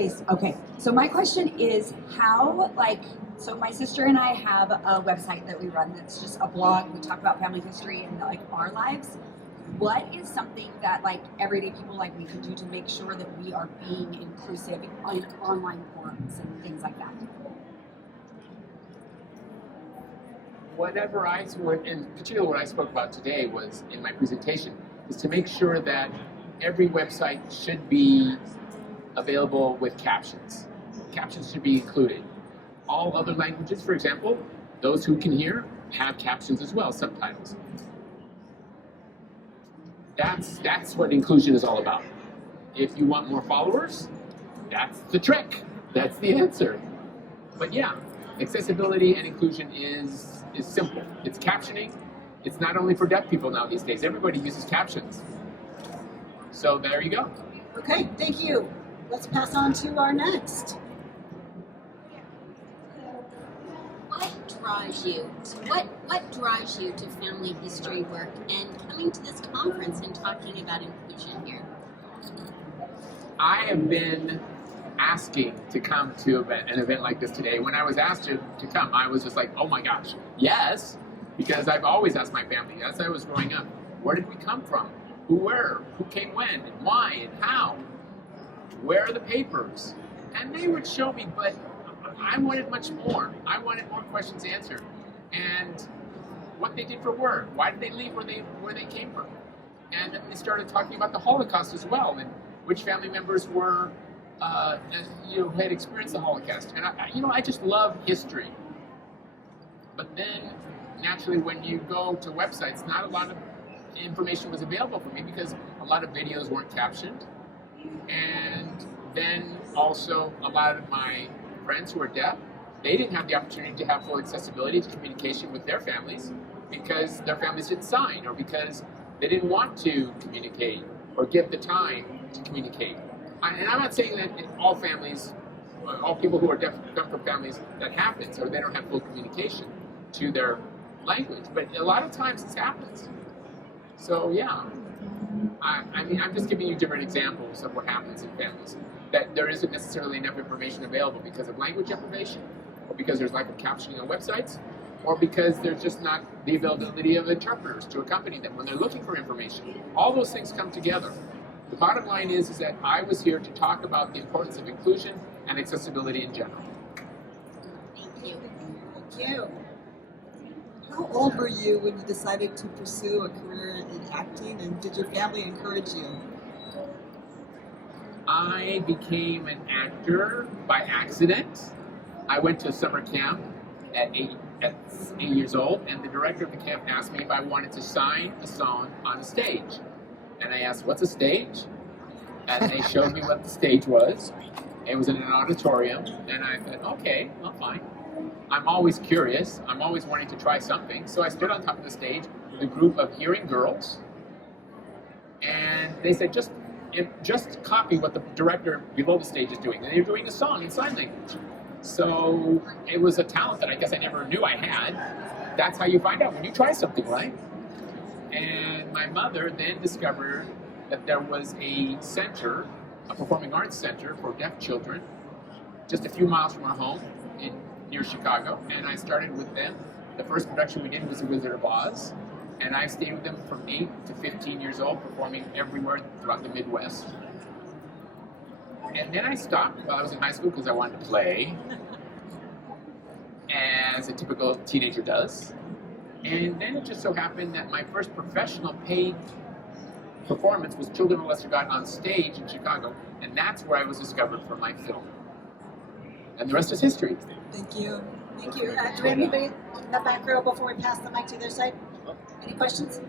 please. Okay. So my question is how, so my sister and I have a website that we run that's just a blog. We talk about family history and our lives. What is something that everyday people like me can do to make sure that we are being inclusive in online forums and things like that? Whatever I want, and particularly what I spoke about today was in my presentation, is to make sure that every website should be available with captions. Captions should be included. All other languages, for example, those who can hear have captions as well, subtitles. That's what inclusion is all about. If you want more followers, that's the trick. That's the answer. But yeah, accessibility and inclusion is simple. It's captioning. It's not only for deaf people now these days. Everybody uses captions. So there you go. Okay, thank you. Let's pass on to our next. What drives you to family history work and coming to this conference and talking about inclusion here? I have been asking to come to an event like this today. When I was asked to come, I was just like, oh my gosh, yes, because I've always asked my family as I was growing up, where did we come from? Who were? Who came when? And why? And how? Where are the papers? And they would show me, but I wanted much more. I wanted more questions answered. And what they did for work. Why did they leave where they came from? And then they started talking about the Holocaust as well, and which family members were, had experienced the Holocaust. And I just love history. But then, naturally, when you go to websites, not a lot of information was available for me because a lot of videos weren't captioned. And then also a lot of my friends who are deaf, they didn't have the opportunity to have full accessibility to communication with their families because their families didn't sign or because they didn't want to communicate or give the time to communicate. And I'm not saying that all families, all people who are deaf come from families that happens or they don't have full communication to their language, but a lot of times this happens. So yeah, I'm just giving you different examples of what happens in families. That there isn't necessarily enough information available because of language deprivation, or because there's lack of captioning on websites, or because there's just not the availability of interpreters to accompany them when they're looking for information. All those things come together. The bottom line is that I was here to talk about the importance of inclusion and accessibility in general. Thank you. Thank you. How old were you when you decided to pursue a career in acting, and did your family encourage you? I became an actor by accident. I went to a summer camp at 8 years old, and the director of the camp asked me if I wanted to sign a song on a stage. And I asked, what's a stage? And they showed me what the stage was. It was in an auditorium, and I said, okay, well, fine. I'm always curious. I'm always wanting to try something. So I stood on top of the stage with a group of hearing girls, and they said, just copy what the director below the stage is doing. And they're doing a song in sign language. So it was a talent that I guess I never knew I had. That's how you find out when you try something, right? And my mother then discovered that there was a center, a performing arts center for deaf children, just a few miles from our home near Chicago. And I started with them. The first production we did was The Wizard of Oz. And I stayed with them from 8 to 15 years old, performing everywhere throughout the Midwest. And then I stopped while I was in high school because I wanted to play, as a typical teenager does. And then it just so happened that my first professional paid performance was Children of Lesser God on stage in Chicago, and that's where I was discovered for my film. And the rest is history. Thank you. Thank you. Do we have anybody in the back row before we pass the mic to their side? Any questions?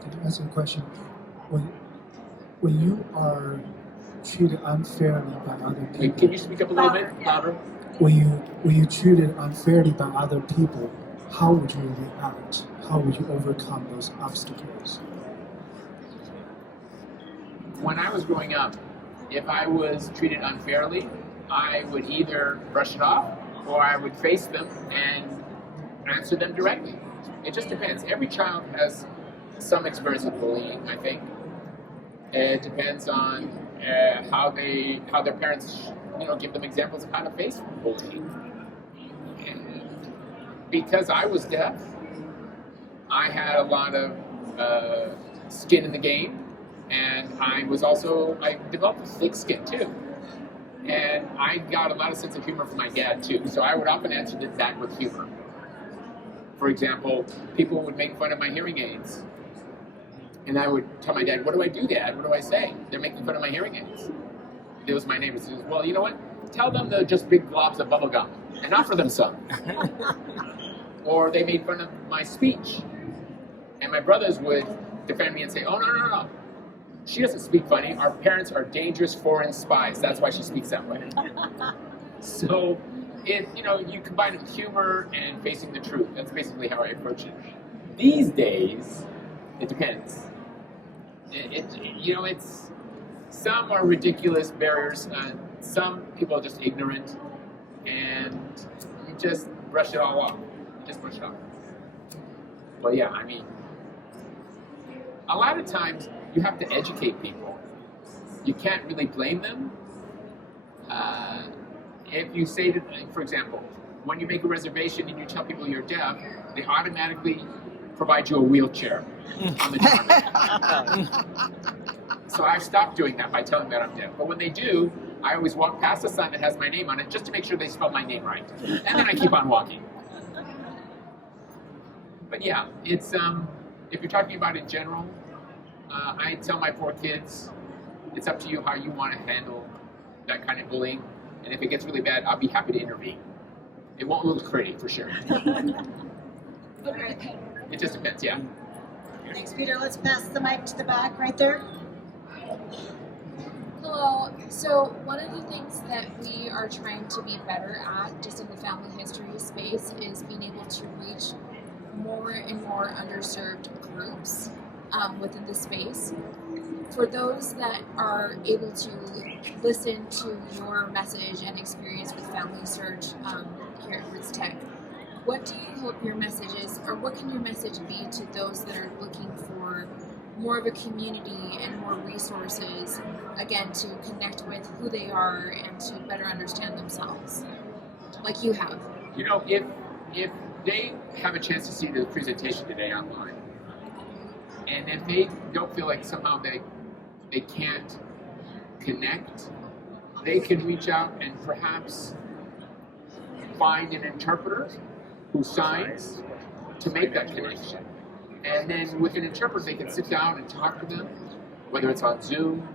Could you ask a question? When you are treated unfairly by other people, Can you speak up a little bit louder? When you treated unfairly by other people, how would you react? How would you overcome those obstacles? When I was growing up, if I was treated unfairly, I would either brush it off or I would face them and answer them directly. It just depends. Every child has some experience with bullying, I think. It depends on how their parents, give them examples of how to face bullying. And because I was deaf, I had a lot of skin in the game, and I developed a thick skin too. And I got a lot of sense of humor from my dad too, so I would often answer that with humor. For example, people would make fun of my hearing aids. And I would tell my dad, "What do I do, Dad? What do I say? They're making fun of my hearing aids." It was my neighbor. He says, "Well, you know what? Tell them they're just big globs of bubble gum and offer them some." Or they made fun of my speech. And my brothers would defend me and say, "Oh, no. She doesn't speak funny. Our parents are dangerous foreign spies. That's why she speaks that way." So, you combine it with humor and facing the truth. That's basically how I approach it. These days, it depends. It's some are ridiculous barriers. Some people are just ignorant, and you just brush it all off. But yeah, a lot of times you have to educate people. You can't really blame them. If you say to, for example, when you make a reservation and you tell people you're deaf, they automatically provide you a wheelchair on the target. So I've stopped doing that by telling them that I'm deaf. But when they do, I always walk past a sign that has my name on it just to make sure they spell my name right. And then I keep on walking. But yeah, it's if you're talking about in general, I tell my 4 kids, it's up to you how you want to handle that kind of bullying. And if it gets really bad, I'll be happy to intervene. It won't look pretty, for sure. It just depends, yeah. Thanks, Peter. Let's pass the mic to the back right there. Hello. So one of the things that we are trying to be better at just in the family history space is being able to reach more and more underserved groups within the space. For those that are able to listen to your message and experience with Family Search here at RootsTech, what do you hope your message is, or what can your message be to those that are looking for more of a community and more resources, again, to connect with who they are and to better understand themselves, like you have? If they have a chance to see the presentation today online, and if they don't feel like somehow they can't connect, they can reach out and perhaps find an interpreter who signs to make that connection. And then with an interpreter, they can sit down and talk to them, whether it's on Zoom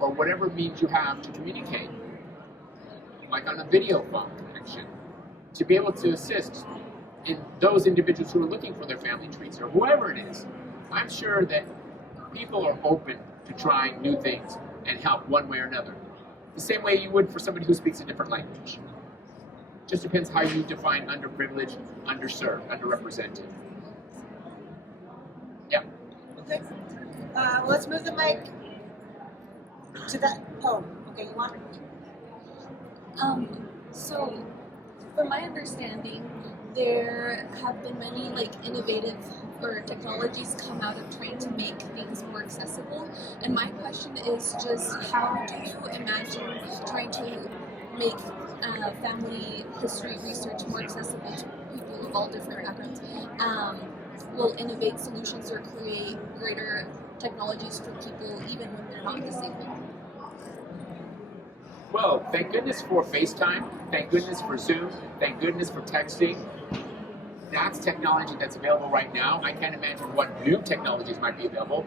or whatever means you have to communicate, like on a video phone connection, to be able to assist in those individuals who are looking for their family trees or whoever it is. I'm sure that people are open to trying new things and help one way or another, the same way you would for somebody who speaks a different language. Just depends how you define underprivileged, underserved, underrepresented. Yeah. Okay. Let's move the mic to that. Oh, okay. You want? So, from my understanding, there have been many innovative technologies come out of trying to make things more accessible. And my question is just, how do you imagine trying to make family history research more accessible to people of all different backgrounds? Will innovate solutions or create greater technologies for people even when they're not disabled? Well, thank goodness for FaceTime. Thank goodness for Zoom. Thank goodness for texting. That's technology that's available right now. I can't imagine what new technologies might be available.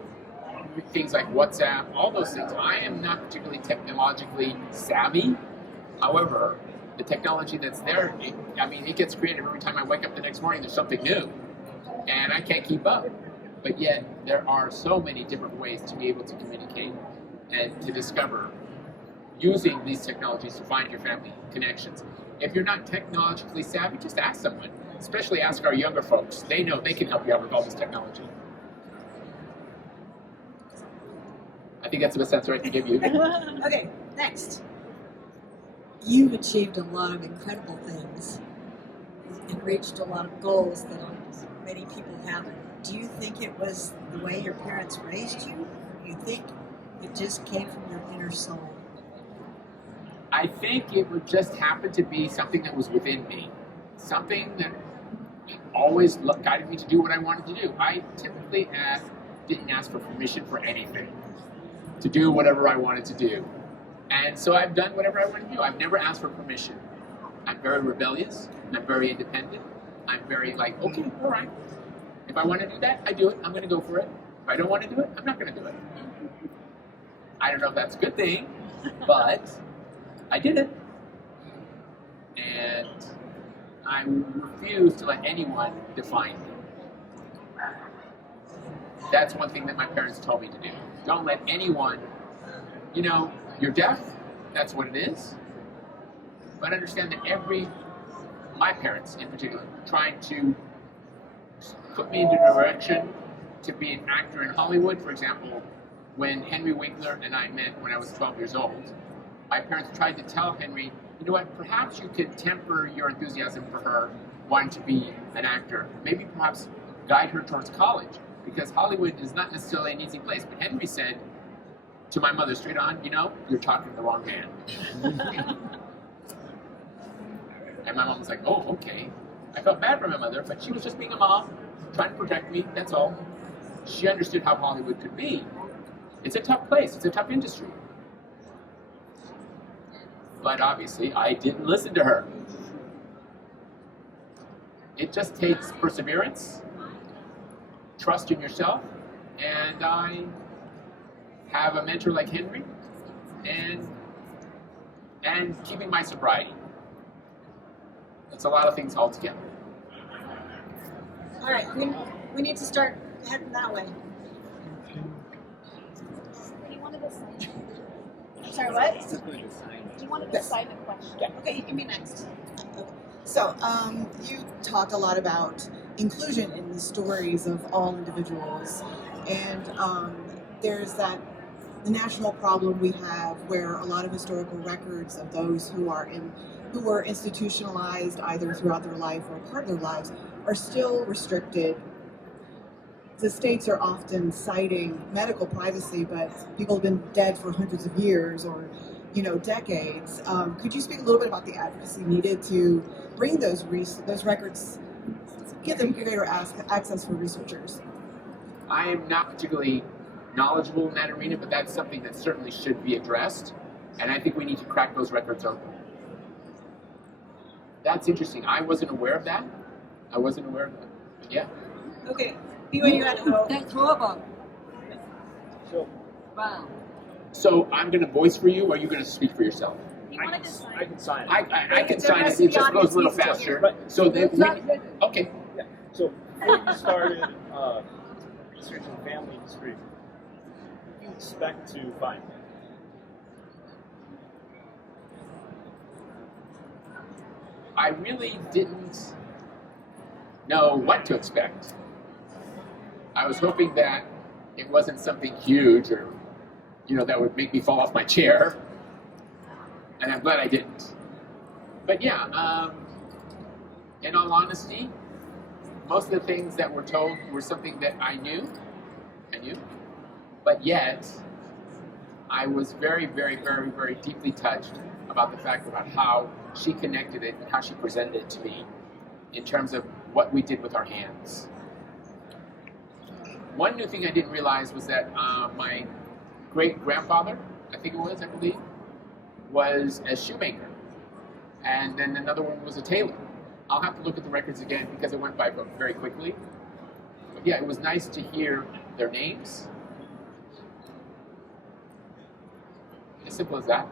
Things like WhatsApp, all those things. I am not particularly technologically savvy. However, the technology that's there, it gets creative every time I wake up the next morning. There's something new. And I can't keep up. But yet, there are so many different ways to be able to communicate and to discover using these technologies to find your family connections. If you're not technologically savvy, just ask someone. Especially ask our younger folks. They know they can help you out with all this technology. I think that's the best answer I can give you. Okay, next. You've achieved a lot of incredible things and reached a lot of goals that many people haven't. Do you think it was the way your parents raised you? Do you think It just came from your inner soul. I think it would just happen to be something that was within me, something that always guided me to do what I wanted to do. I typically didn't ask for permission for anything, to do whatever I wanted to do. And so I've done whatever I want to do. I've never asked for permission. I'm very rebellious. I'm very independent. I'm very like, okay, all right. If I want to do that, I do it. I'm going to go for it. If I don't want to do it, I'm not going to do it. I don't know if that's a good thing, but I did it. And I refuse to let anyone define me. That's one thing that my parents told me to do. Don't let anyone, you're deaf, that's what it is. But understand that my parents in particular, trying to put me into the direction to be an actor in Hollywood. For example, when Henry Winkler and I met when I was 12 years old, my parents tried to tell Henry, you know what, perhaps you could temper your enthusiasm for her wanting to be an actor. Maybe perhaps guide her towards college, because Hollywood is not necessarily an easy place. But Henry said to my mother straight on, you're talking to the wrong man. And my mom was like, oh, okay. I felt bad for my mother, but she was just being a mom, trying to protect me, that's all. She understood how Hollywood could be. It's a tough place, it's a tough industry. But obviously, I didn't listen to her. It just takes perseverance, trust in yourself, and I have a mentor like Henry, and keeping my sobriety. It's a lot of things all together. All right, we need to start heading that way. You wanted to sign. I'm sorry, what? You wanted to sign a question. Okay, you can be next. So, you talk a lot about inclusion in the stories of all individuals, and there's the national problem we have where a lot of historical records of those who were institutionalized either throughout their life or part of their lives are still restricted. The states are often citing medical privacy, but people have been dead for hundreds of years or decades. Could you speak a little bit about the advocacy needed to bring those records, give them greater access for researchers? I am not particularly knowledgeable in that arena, but that's something that certainly should be addressed, and I think we need to crack those records open. That's interesting. I wasn't aware of that. Yeah. Okay, BYU Idaho. That's horrible. So, Wow. So I'm going to voice for you, or are you going to speak for yourself? You wanted to sign. I can sign it. I can sign it. It just goes a little faster. Right. So then okay. Yeah. So before you started researching family history, what do you expect to find? I really didn't know what to expect. I was hoping that it wasn't something huge or, that would make me fall off my chair. And I'm glad I didn't. But yeah, in all honesty, most of the things that were told were something that I knew, but yet I was very, very, very, very deeply touched about the fact about how she connected it and how she presented it to me in terms of what we did with our hands. One new thing I didn't realize was that my great-grandfather, I believe, was a shoemaker. And then another one was a tailor. I'll have to look at the records again because it went by very quickly. But yeah, it was nice to hear their names. As simple as that.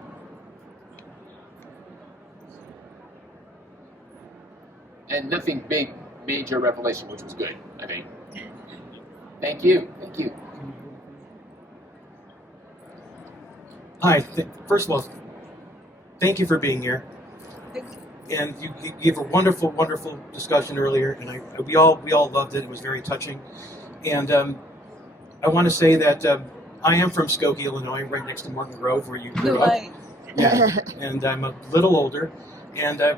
And nothing big, major revelation, which was good, I think. Thank you. Hi. First of all, thank you for being here. And you gave a wonderful, wonderful discussion earlier, and we all loved it. It was very touching. And I want to say that I am from Skokie, Illinois, right next to Morton Grove, where you grew up. Yeah. And I'm a little older, and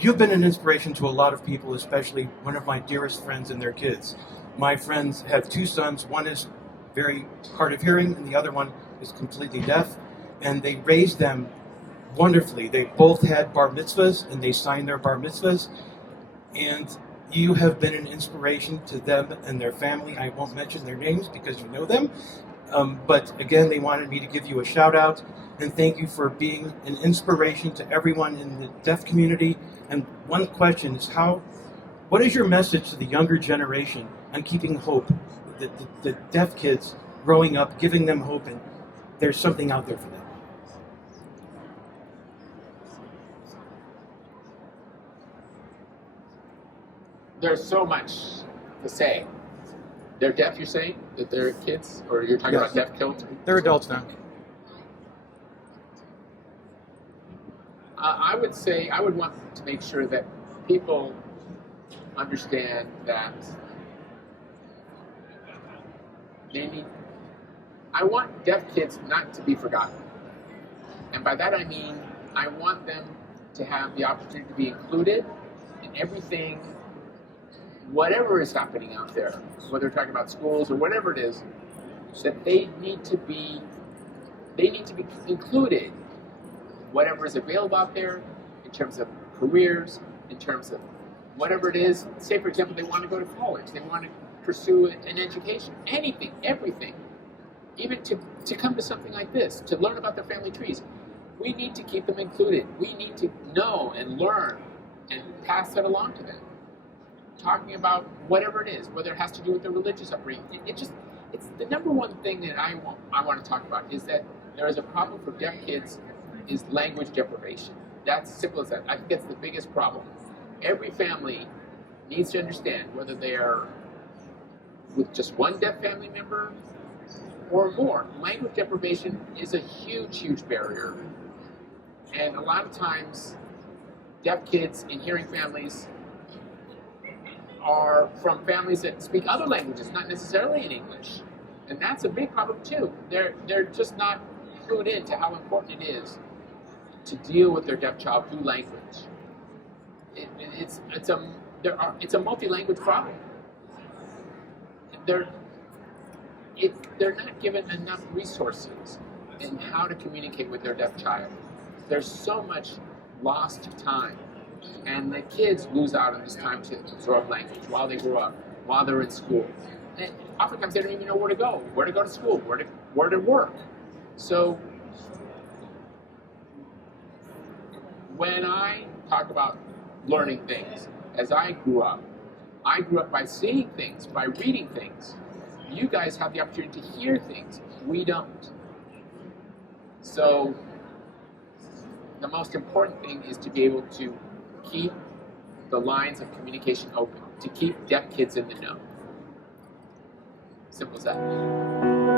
you've been an inspiration to a lot of people, especially one of my dearest friends and their kids. My friends have two sons. One is very hard of hearing, and the other one is completely deaf, and they raised them wonderfully. They both had bar mitzvahs, and they signed their bar mitzvahs, and you have been an inspiration to them and their family. I won't mention their names because you know them, but again, they wanted me to give you a shout out and thank you for being an inspiration to everyone in the deaf community. And one question is what is your message to the younger generation on keeping hope, the deaf kids growing up, giving them hope, and there's something out there for them? There's so much to say. They're deaf, you're saying? That they're kids? Or you're talking Yes. about deaf kids? They're adults now. I would say I would want to make sure that people understand that I want deaf kids not to be forgotten. And by that I mean I want them to have the opportunity to be included in everything, whatever is happening out there, whether we're talking about schools or whatever it is, that they need to be included. Whatever is available out there in terms of careers, in terms of whatever it is. Say, for example, they want to go to college, they want to pursue an education, anything, everything. Even to come to something like this, to learn about their family trees. We need to keep them included. We need to know and learn and pass that along to them. Talking about whatever it is, whether it has to do with their religious upbringing. It's the number one thing that I want to talk about is that there is a problem for deaf kids is language deprivation. That's simple as that. I think that's the biggest problem. Every family needs to understand whether they are with just one deaf family member or more. Language deprivation is a huge, huge barrier. And a lot of times, deaf kids in hearing families are from families that speak other languages, not necessarily in English. And that's a big problem too. They're just not clued in to how important it is to deal with their deaf child through language. It's a multi-language problem. They're not given enough resources in how to communicate with their deaf child. There's so much lost time, and the kids lose out on this time to absorb language while they grow up, while they're in school. And oftentimes they don't even know where to go to school, where to work. So when I talk about learning things, as I grew up by seeing things, by reading things. You guys have the opportunity to hear things. We don't. So the most important thing is to be able to keep the lines of communication open, to keep deaf kids in the know. Simple as that.